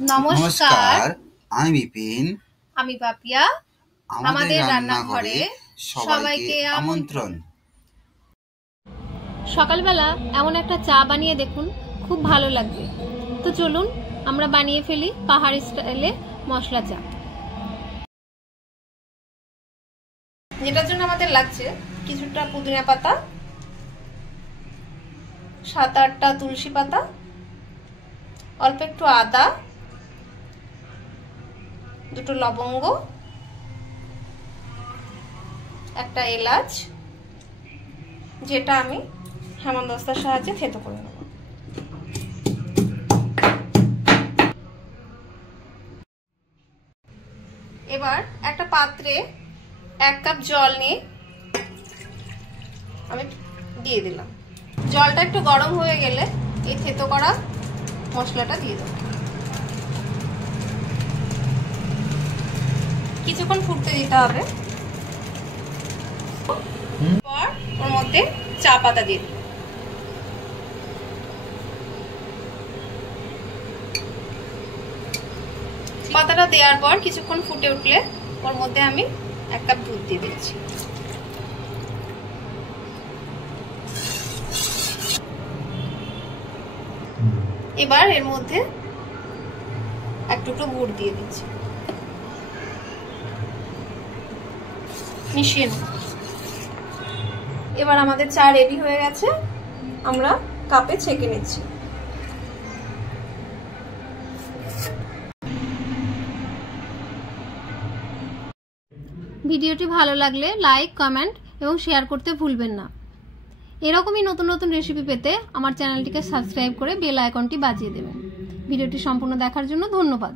নমস্কার, আমি বিপিন, আমি পাপিয়া। আমাদের রান্নাঘরে সবাইকে আমন্ত্রণ। সকালবেলা এমন একটা চা বানিয়ে দেখুন, খুব ভালো লাগবে। তো চলুন আমরা বানিয়ে ফেলি পাহাড়ি স্টাইলে মশলা চা। যেটার জন্য আমাদের লাগছে কিছুটা পুদিনা পাতা, 7-8টা তুলসী পাতা, অল্প একটু আদা, 2টো লবঙ্গ, একটা এলাচ, যেটা আমি হেমদস্তার সাহায্যে থেতো করে নেব। এবার একটা পাত্রে 1 কাপ জল নিয়ে আমি দিয়ে দিলাম। জলটা একটু গরম হয়ে গেলে এই থেতো করা মশলাটা দিয়ে দেব। কিছুক্ষণ ফুটতে দিতে হবে। পর ওর মধ্যে চা পাতা দিয়ে দেব। পাতাটা দেওয়ার পর কিছুক্ষণ ফুটে উঠলে ওর মধ্যে আমি 1 কাপ দুধ দিয়ে দিচ্ছি। এবার এর মধ্যে একটু গুড় দিয়ে দিচ্ছি, মিশিয়ে নেব। এবার আমাদের চা রেডি হয়ে গেছে, আমরা কাপে ছেঁকে নিচ্ছি। ভিডিওটি ভালো লাগলে লাইক, কমেন্ট এবং শেয়ার করতে ভুলবেন না। এরকমই নতুন নতুন রেসিপি পেতে আমার চ্যানেলটিকে সাবস্ক্রাইব করে বেল আইকনটি বাজিয়ে দেবেন। ভিডিওটি সম্পূর্ণ দেখার জন্য ধন্যবাদ।